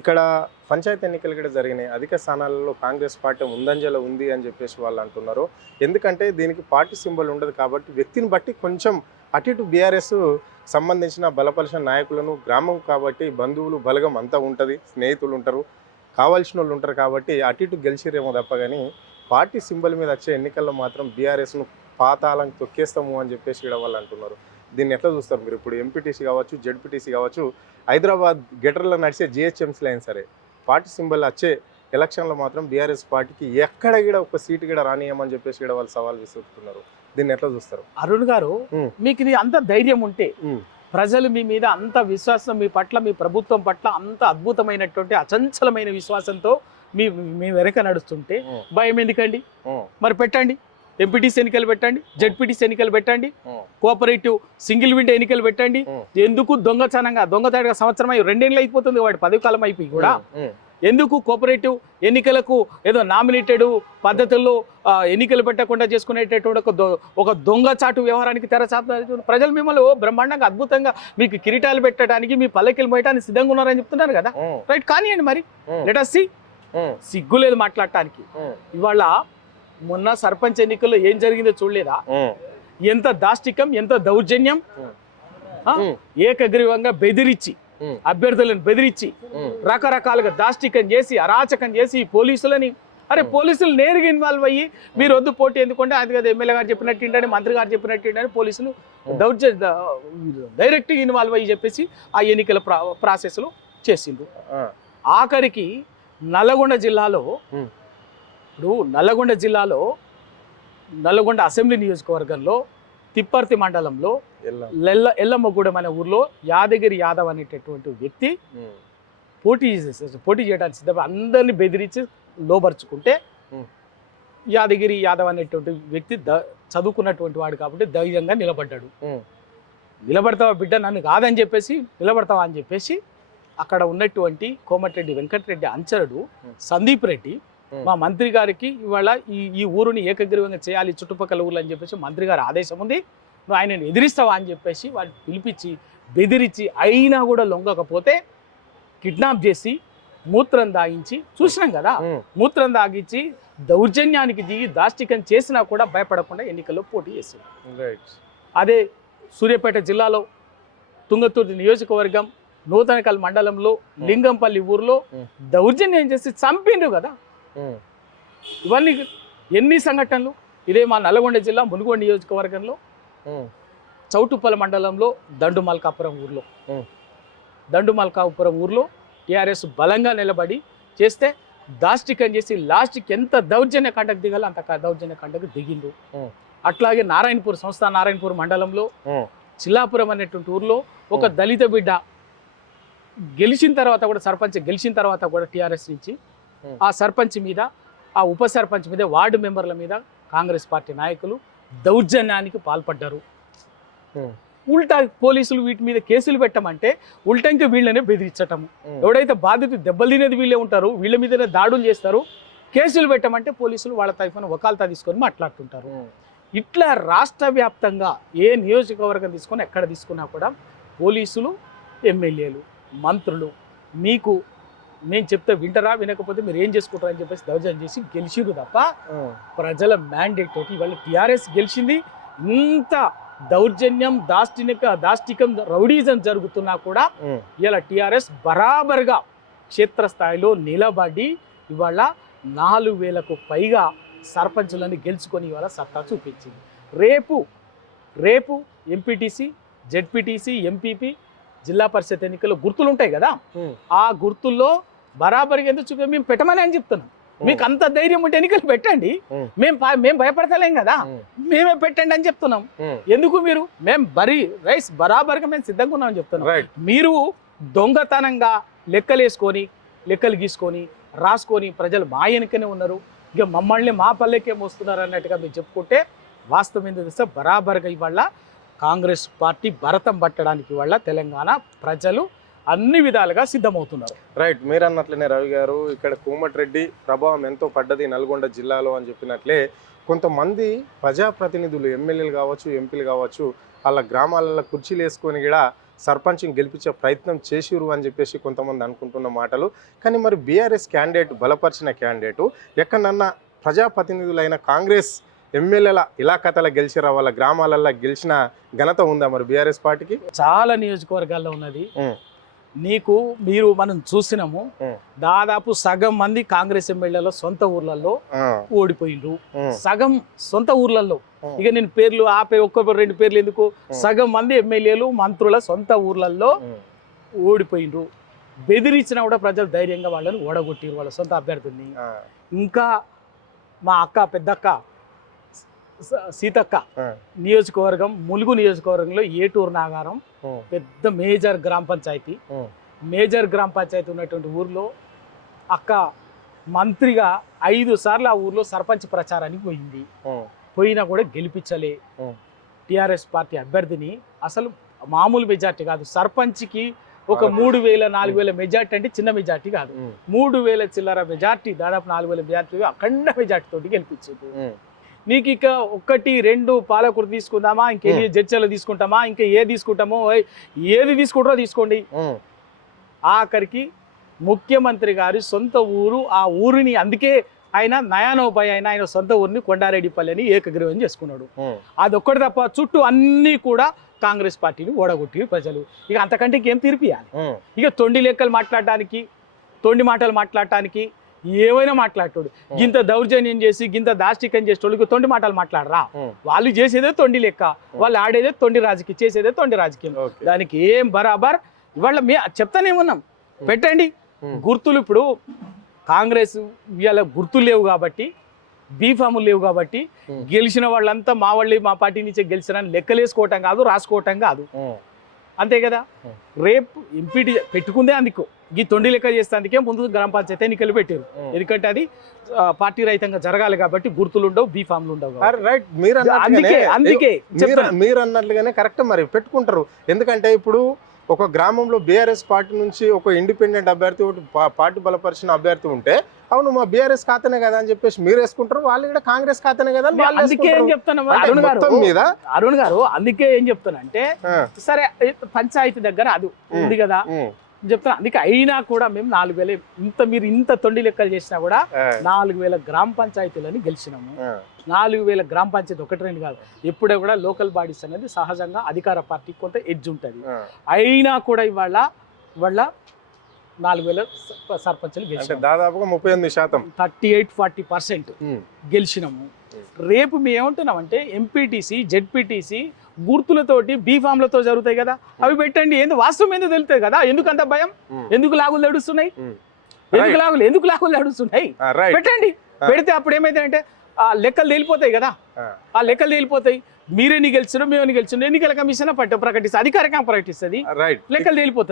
ఇక్కడ పంచాయతీ ఎన్నికలు కూడా జరిగినాయి. అధిక స్థానాలలో కాంగ్రెస్ పార్టీ ముందంజలో ఉంది అని చెప్పేసి వాళ్ళు అంటున్నారు. ఎందుకంటే దీనికి పార్టీ సింబల్ ఉండదు కాబట్టి వ్యక్తిని బట్టి కొంచెం అటు ఇటు బీఆర్ఎస్ సంబంధించిన బలపరిచిన నాయకులను గ్రామం కాబట్టి బంధువులు బలగం అంతా ఉంటుంది, స్నేహితులు ఉంటారు, కావాల్సిన వాళ్ళు ఉంటారు కాబట్టి అటు ఇటు గెలిచిరేమో తప్ప కానీ పార్టీ సింబల్ మీద వచ్చే ఎన్నికల్లో మాత్రం బీఆర్ఎస్ను పాతాళం తొక్కేస్తాము అని చెప్పేసి ఇక్కడ వాళ్ళు అంటున్నారు. దీన్ని ఎట్లా చూస్తారు మీరు? ఇప్పుడు ఎంపీటీసీ కావచ్చు, జెడ్పీటీసీ కావచ్చు, హైదరాబాద్ గెటర్లో నడిచే జిహెచ్ఎంసీలో అయినా సరే పార్టీ సింబల్ వచ్చే ఎలక్షన్లో మాత్రం బీఆర్ఎస్ పార్టీకి ఎక్కడ కూడా ఒక సీటు కూడా రానియమని చెప్పేసి కూడా వాళ్ళు సవాల్ విసురుతున్నారు. దీన్ని ఎట్లా చూస్తారు? అరుణ్ గారు, మీకు ఇది అంత ధైర్యం ఉంటే, ప్రజలు మీ మీద అంత విశ్వాసం, మీ పట్ల, మీ ప్రభుత్వం పట్ల అంత అద్భుతమైనటువంటి అచంచలమైన విశ్వాసంతో మీ వెనక నడుస్తుంటే భయం ఎందుకండి? మరి పెట్టండి, ఎంపీటీసీ ఎన్నికలు పెట్టండి, జెడ్పీటీసీ ఎన్నికలు పెట్టండి, కోఆపరేటివ్ సింగిల్ విండో ఎన్నికలు పెట్టండి. ఎందుకు దొంగతనంగా సంవత్సరం 2 ఏళ్ళు అయిపోతుంది వాడి పదవి కాలం అయిపోయి కూడా ఎందుకు కోఆపరేటివ్ ఎన్నికలకు ఏదో నామినేటెడ్ పద్ధతుల్లో ఎన్నికలు పెట్టకుండా చేసుకునేటటువంటి ఒక దొంగచాటు వ్యవహారానికి తెరచాటు ప్రజలు మిమ్మల్ని బ్రహ్మాండంగా అద్భుతంగా మీకు కిరీటాలు పెట్టడానికి, మీ పల్లకిలు పోయటానికి సిద్ధంగా ఉన్నారని చెప్తున్నారు కదా. రైట్, కానివ్వండి. మరి లెట్ us see. సిగ్గు లేదు మాట్లాడటానికి. ఇవాళ మొన్న సర్పంచ్ ఎన్నికల్లో ఏం జరిగిందో చూడలేదా? ఎంత దాష్టికం, ఎంత దౌర్జన్యం! ఏకగ్రీవంగా బెదిరించి, అభ్యర్థులను బెదిరించి, రకరకాలుగా దాష్టికం చేసి, అరాచకం చేసి పోలీసులు నేరుగా ఇన్వాల్వ్ అయ్యి మీరు వద్దు పోటీ ఎందుకంటే అది కదా ఎమ్మెల్యే గారు చెప్పినట్టు ఏంటని, మంత్రి గారు చెప్పినట్టు ఏంటని పోలీసులు డైరెక్ట్గా ఇన్వాల్వ్ అయ్యి చెప్పేసి ఆ ఎన్నికల ప్రాసెస్లో చేసిండ్రు. ఆఖరికి నల్లగొండ జిల్లాలో, ఇప్పుడు నల్లగొండ అసెంబ్లీ నియోజకవర్గంలో తిప్పర్తి మండలంలో ఎల్లమ్మగూడెం అనే ఊర్లో యాదగిరి యాదవ్ అనేటటువంటి వ్యక్తి పోటీ చేయడానికి సిద్ధంగా అందరినీ బెదిరించి లోబరుచుకుంటే యాదగిరి యాదవ్ అనేటువంటి వ్యక్తి చదువుకున్నటువంటి వాడు కాబట్టి ధైర్యంగా నిలబడ్డాడు. నిలబడతావా బిడ్డ, నన్ను కాదని చెప్పేసి నిలబడతావా అని చెప్పేసి అక్కడ ఉన్నటువంటి కోమటిరెడ్డి వెంకటరెడ్డి అంచరుడు సందీప్ రెడ్డి మా మంత్రి గారికి ఇవాళ ఈ ఊరుని ఏకగ్రీవంగా చేయాలి చుట్టుపక్కల ఊర్లు అని చెప్పేసి మంత్రి గారి ఆదేశం ఉంది, నువ్వు ఆయనను ఎదిరిస్తావా అని చెప్పేసి వాళ్ళు పిలిపించి బెదిరించి అయినా కూడా లొంగకపోతే కిడ్నాప్ చేసి మూత్రం దాగించి చూసినాం కదా. మూత్రం దాగించి దౌర్జన్యానికి దిగి దాష్టికం చేసినా కూడా భయపడకుండా ఎన్నికల్లో పోటీ చేసింది. అదే సూర్యాపేట జిల్లాలో తుంగతుర్తి నియోజకవర్గం నూతనకల్ మండలంలో లింగంపల్లి ఊర్లో దౌర్జన్యం చేసి చంపిండ్రు కదా. ఇవన్నీ ఎన్ని సంఘటనలు! ఇదే మా నల్గొండ జిల్లా మునుగోడు నియోజకవర్గంలో చౌటుప్పల మండలంలో దండుమల్కాపురం ఊర్లో టీఆర్ఎస్ బలంగా నిలబడి చేస్తే దాష్టికం చేసి లాస్ట్కి ఎంత దౌర్జన్య కండకు దిగాలో అంత దౌర్జన్య కండకు దిగిండు. అట్లాగే నారాయణపూర్ మండలంలో చిల్లాపురం అనేటువంటి ఊర్లో ఒక దళిత బిడ్డ గెలిచిన తర్వాత కూడా, సర్పంచ్ గెలిచిన తర్వాత కూడా టీఆర్ఎస్ నుంచి ఆ సర్పంచ్ మీద, ఆ ఉప సర్పంచ్ మీద, వార్డు మెంబర్ల మీద కాంగ్రెస్ పార్టీ నాయకులు దౌర్జన్యానికి పాల్పడ్డారు. ఉల్టా పోలీసులు వీటి మీద కేసులు పెట్టమంటే ఉల్టంకి వీళ్ళనే బెదిరించటము. ఎవడైతే బాధితులు దెబ్బలు తినేది వీళ్ళే ఉంటారు, వీళ్ళ మీదనే దాడులు చేస్తారు. కేసులు పెట్టమంటే పోలీసులు వాళ్ళ తరఫున వకాల్తా తీసుకొని మాట్లాడుతుంటారు. ఇట్లా రాష్ట్ర వ్యాప్తంగా ఏ నియోజకవర్గం తీసుకొని ఎక్కడ తీసుకున్నా కూడా పోలీసులు, ఎమ్మెల్యేలు, మంత్రులు మీకు నేను చెప్తే వింటరా, వినకపోతే మీరు ఏం చేసుకుంటారని చెప్పేసి దౌర్జన్యం చేసి గెలిచిరు తప్ప ప్రజల మ్యాండేట్ తోటి ఇవాళ టీఆర్ఎస్ గెలిచింది. ఇంత దౌర్జన్యం, దాష్టికం, రౌడీజం జరుగుతున్నా కూడా ఇలా టీఆర్ఎస్ బరాబర్గా క్షేత్రస్థాయిలో నిలబడి ఇవాళ 4,000కు పైగా సర్పంచులను గెలుచుకొని ఇవాళ సత్తా చూపించింది. రేపు ఎంపీటీసీ, జెడ్పీటీసీ, ఎంపీపీ, జిల్లా పరిషత్ ఎన్నికల్లో గుర్తులు ఉంటాయి కదా, ఆ గుర్తుల్లో బరాబర్గా ఎందుకు చూపి మేము పెట్టమని అని చెప్తున్నాం. మీకు అంత ధైర్యం ఉంటే ఎన్నికలు పెట్టండి, మేము భయపడతలేం కదా, మేమే పెట్టండి అని చెప్తున్నాం. ఎందుకు మీరు మేము బరాబర్గా మేము సిద్ధంగా ఉన్నామని చెప్తున్నాం. మీరు దొంగతనంగా లెక్కలు గీసుకొని రాసుకొని ప్రజలు మా వెనుకనే ఉన్నారు, ఇక మమ్మల్ని మా పల్లెకే మోస్తున్నారు అన్నట్టుగా మీరు చెప్పుకుంటే వాస్తవం ఏంటో తెలుసా, బరాబర్గా ఇవాళ కాంగ్రెస్ పార్టీ భరతం పట్టడానికి వల్ల తెలంగాణ ప్రజలు అన్ని విధాలుగా సిద్ధమవుతున్నారు. రైట్, మీరు అన్నట్లనే రవి గారు, ఇక్కడ కోమటిరెడ్డి ప్రభావం ఎంతో పడ్డది నల్గొండ జిల్లాలో అని చెప్పినట్లే కొంతమంది ప్రజాప్రతినిధులు, ఎమ్మెల్యేలు కావచ్చు, ఎంపీలు కావచ్చు, వాళ్ళ గ్రామాలలో కుర్చీలు వేసుకొని కూడా సర్పంచ్ని గెలిపించే ప్రయత్నం చేసిరు అని చెప్పేసి కొంతమంది అనుకుంటున్న మాటలు. కానీ మరి బీఆర్ఎస్ క్యాండిడేట్, బలపరిచిన క్యాండిడేటు ఎక్కడన్నా ప్రజాప్రతినిధులైన కాంగ్రెస్ ఎమ్మెల్యేల ఇలాఖాతల గెలిచిరా, వాళ్ళ గ్రామాలల్లో గెలిచిన ఘనత ఉందా మరి బీఆర్ఎస్ పార్టీకి? చాలా నియోజకవర్గాల్లో ఉన్నది. మనం చూసినాము, దాదాపు సగం మంది కాంగ్రెస్ ఎమ్మెల్యేలో సొంత ఊర్లలో ఓడిపోయిండ్రు. సగం సొంత ఊర్లలో. ఇక నేను పేర్లు ఒక్క 2 పేర్లు ఎందుకు, సగం మంది ఎమ్మెల్యేలు మంత్రుల సొంత ఊర్లలో ఓడిపోయిండ్రు. బెదిరించినా కూడా ప్రజలు ధైర్యంగా వాళ్ళని ఓడగొట్టిరు, వాళ్ళ సొంత అభ్యర్థుల్ని. ఇంకా మా అక్క, పెద్దక్క సీతక్క నియోజకవర్గం, ములుగు నియోజకవర్గంలో ఏటూరు నాగారం పెద్ద మేజర్ గ్రామ పంచాయతీ. మేజర్ గ్రామ పంచాయతీ ఉన్నటువంటి ఊర్లో అక్క మంత్రిగా 5 సార్లు ఆ ఊర్లో సర్పంచ్ ప్రచారానికి పోయింది. పోయినా కూడా గెలిపించలే టిఆర్ఎస్ పార్టీ అభ్యర్థిని. అసలు మామూలు మెజార్టీ కాదు, సర్పంచ్కి ఒక 3,000-4,000 మెజార్టీ అంటే చిన్న మెజార్టీ కాదు. 3,000 చిల్లర మెజార్టీ, దాదాపు 4,000 మెజార్టీ, అఖండ మెజార్టీ తోటి గెలిపించింది. నీకు ఇక 1, 2 పాలకులు తీసుకుందామా, ఇంకెన్ని జడ్చలు తీసుకుంటామా, ఇంకా తీసుకుంటామో, ఏది తీసుకుంటారో తీసుకోండి. ఆఖరికి ముఖ్యమంత్రి గారి సొంత ఊరు, ఆ ఊరిని, అందుకే ఆయన నయానోపాయ ఆయన సొంత ఊరిని కొండారెడ్డిపల్లి అని ఏకగ్రీవం చేసుకున్నాడు. అదొక్కటి తప్ప చుట్టూ అన్నీ కూడా కాంగ్రెస్ పార్టీని ఓడగొట్టి ప్రజలు. ఇక అంతకంటే ఇంకేం తీర్పియాలి? ఇక తొండి లెక్కలు మాట్లాడటానికి, తొండి మాటలు మాట్లాడటానికి ఏమైనా మాట్లాడతాడు. గింత దౌర్జన్యం చేసి, గింత దాష్టికం చేసేటోళ్ళకి తొండి మాటలు మాట్లాడరా? వాళ్ళు చేసేదే తొండి లెక్క, వాళ్ళు ఆడేదే తొండి రాజకీయం, చేసేదే తొండి రాజకీయం. దానికి ఏం బరాబర్ ఇవాళ చెప్తానే ఉన్నాం, పెట్టండి గుర్తులు. ఇప్పుడు కాంగ్రెస్ ఇవాళ గుర్తులు లేవు కాబట్టి, బీఫాములు లేవు కాబట్టి, గెలిచిన వాళ్ళంతా మా వాళ్ళు, మా పార్టీ నుంచే గెలిచినని లెక్కలేసుకోవటం కాదు, రాసుకోవటం కాదు, అంతే కదా. రేపు ఎంపీటీ పెట్టుకుందే అందుకు, ఈ తొండి లెక్క చేస్తే అందుకే ముందు గ్రామ పంచాయతీ ఎన్నికలు పెట్టారు. ఎందుకంటే అది పార్టీ రహితంగా జరగాలి కాబట్టి, గుర్తులు ఉండవు, బీఫామ్లు ఉండవు. రైట్, మీరు అన్నట్లుగానే కరెక్ట్. మరి పెట్టుకుంటారు, ఎందుకంటే ఇప్పుడు ఒక గ్రామంలో బీఆర్ఎస్ పార్టీ నుంచి ఒక ఇండిపెండెంట్ అభ్యర్థి, ఒకటి పార్టీ బలపరిచిన అభ్యర్థి ఉంటే, అవును మా బీఆర్ఎస్ ఖాతానే కదా అని చెప్పేసి మీరు వేసుకుంటారు, వాళ్ళు కూడా కాంగ్రెస్ ఖాతానే కదా. అందుకే ఏం చెప్తాను అరుణ్ గారు, అందుకే ఏం చెప్తానంటే, సరే పంచాయతీ దగ్గర అది ఉంది కదా చెప్తాను. అందుకే అయినా కూడా మేము 4,000 మీరు ఇంత తొండి లెక్కలు చేసినా కూడా 4,000 గ్రామ పంచాయతీలని గెలిచినాము. 4,000 గ్రామ పంచాయతీ 1-2 కాదు. ఎప్పుడే కూడా లోకల్ బాడీస్ అనేది సహజంగా అధికార పార్టీకి కొంత ఎడ్జ్ ఉంటుంది. అయినా కూడా ఇవాళ 4,000 సర్పంచులు గెలిచాము, దాదాపుగా 38%, 38-40% గెలిచినాము. రేపు మేము ఏమంటున్నామంటే ఎంపీటీసీ, జెడ్పీటీసీ గుర్తులతోటి, బీఫామ్లతో జరుగుతాయి కదా, అవి పెట్టండి. వాస్తవం ఏందో తెలుస్తుంది కదా. ఎందుకంత భయం? ఎందుకు లాగులు నడుస్తున్నాయి? ఎందుకు లాగులు నడుస్తున్నాయి? పెట్టండి. పెడితే అప్పుడు ఏమైతే అంటే ఆ లెక్కలు తేలిపోతాయి కదా. ఆ లెక్కలు తేలిపోతాయి. మీరెన్ని గెలిచినా, మేమని గెలిచినా, ఎన్నికల కమిషన్ ప్రకటిస్తుంది, అధికారికంగా ప్రకటిస్తుంది, లెక్కలు తేలిపోతాయి.